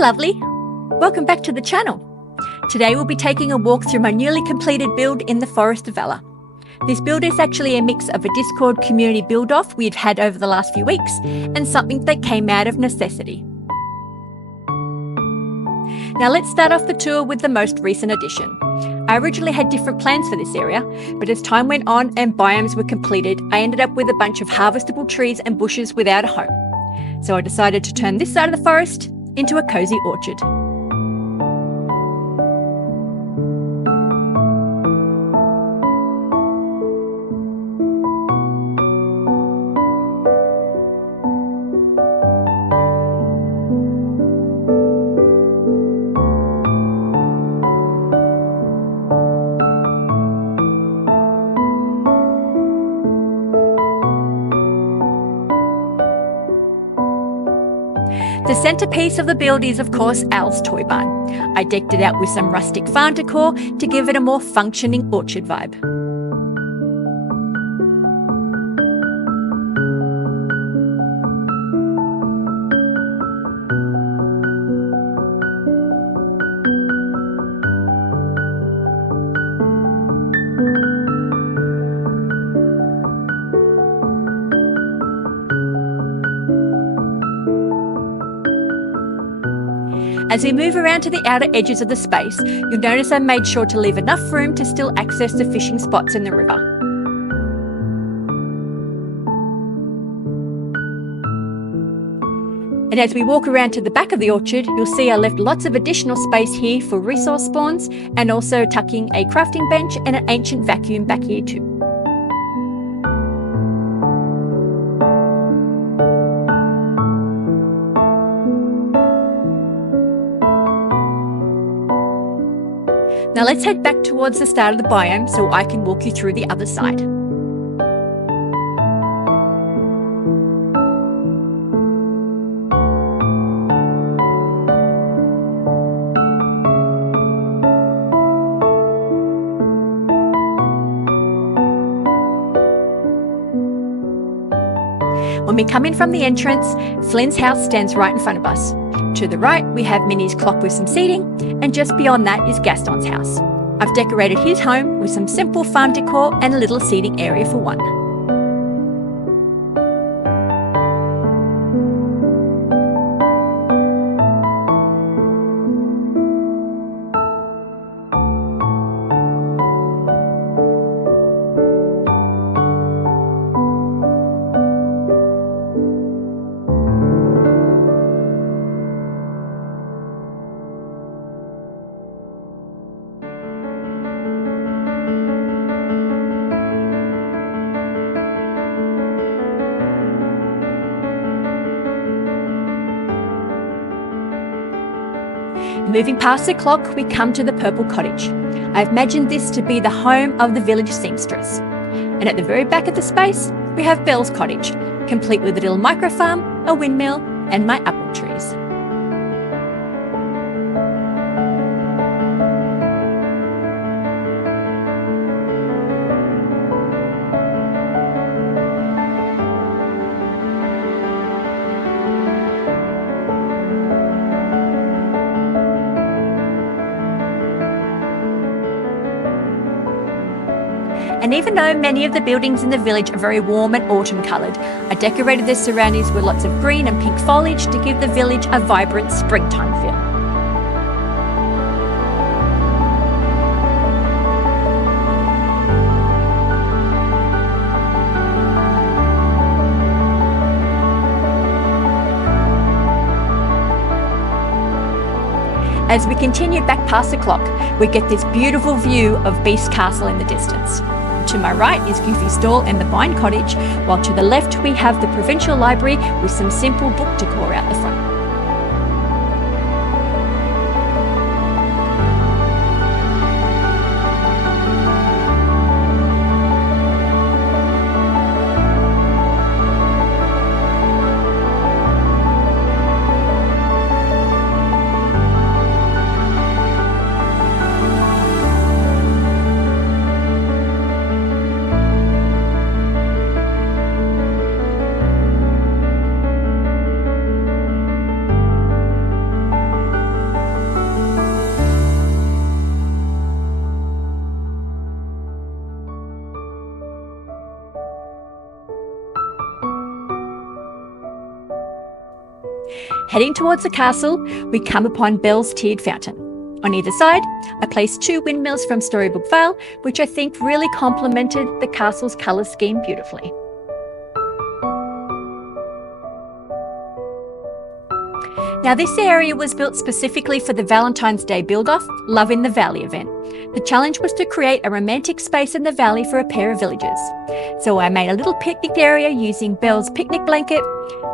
lovely. Welcome back to the channel. Today we'll be taking a walk through my newly completed build in the Forest of Valor. This build is actually a mix of a Discord community build-off we've had over the last few weeks and something that came out of necessity. Now let's start off the tour with the most recent addition. I originally had different plans for this area, but as time went on and biomes were completed, I ended up with a bunch of harvestable trees and bushes without a home. So I decided to turn this side of the forest into a cozy orchard. The centrepiece of the build is, of course, Al's toy barn. I decked it out with some rustic farm decor to give it a more functioning orchard vibe. As we move around to the outer edges of the space, you'll notice I made sure to leave enough room to still access the fishing spots in the river. And as we walk around to the back of the orchard, you'll see I left lots of additional space here for resource spawns and also tucking a crafting bench and an ancient vacuum back here too. Now let's head back towards the start of the biome so I can walk you through the other side. When we come in from the entrance, Flynn's house stands right in front of us. To the right, we have Minnie's clock with some seating, and just beyond that is Gaston's house. I've decorated his home with some simple farm decor and a little seating area for one. Moving past the clock, we come to the purple cottage. I've imagined this to be the home of the village seamstress. And at the very back of the space, we have Belle's cottage, complete with a little micro farm, a windmill, and my apple trees. And even though many of the buildings in the village are very warm and autumn coloured, I decorated their surroundings with lots of green and pink foliage to give the village a vibrant springtime feel. As we continue back past the clock, we get this beautiful view of Beast Castle in the distance. To my right is Goofy's stall and the Vine Cottage, while to the left we have the Provincial Library with some simple book decor out the front. Heading towards the castle, we come upon Belle's tiered fountain. On either side, I placed 2 windmills from Storybook Vale, which I think really complemented the castle's colour scheme beautifully. Now, this area was built specifically for the Valentine's Day build-off, Love in the Valley event. The challenge was to create a romantic space in the valley for a pair of villagers. So I made a little picnic area using Belle's picnic blanket,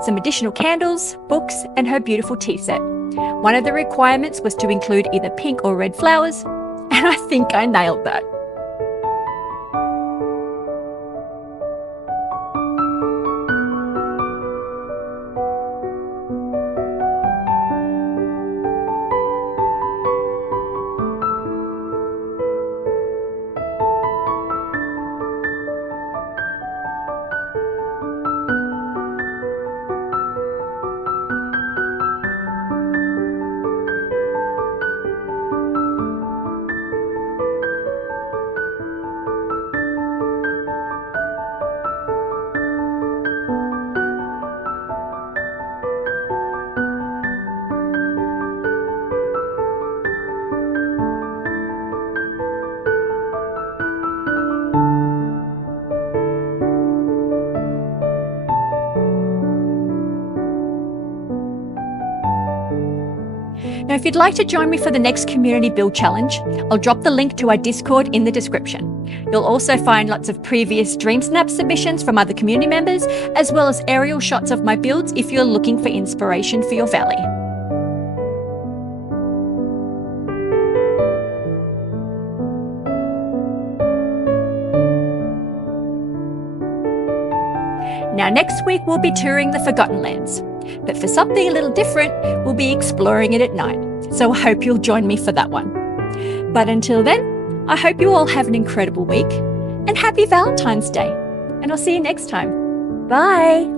some additional candles, books, and her beautiful tea set. One of the requirements was to include either pink or red flowers, and I think I nailed that. Now, if you'd like to join me for the next Community Build Challenge, I'll drop the link to our Discord in the description. You'll also find lots of previous Dream Snap submissions from other community members, as well as aerial shots of my builds if you're looking for inspiration for your valley. Now, next week we'll be touring the Forgotten Lands. But for something a little different, we'll be exploring it at night. So I hope you'll join me for that one. But until then, I hope you all have an incredible week and happy Valentine's Day. And I'll see you next time. Bye.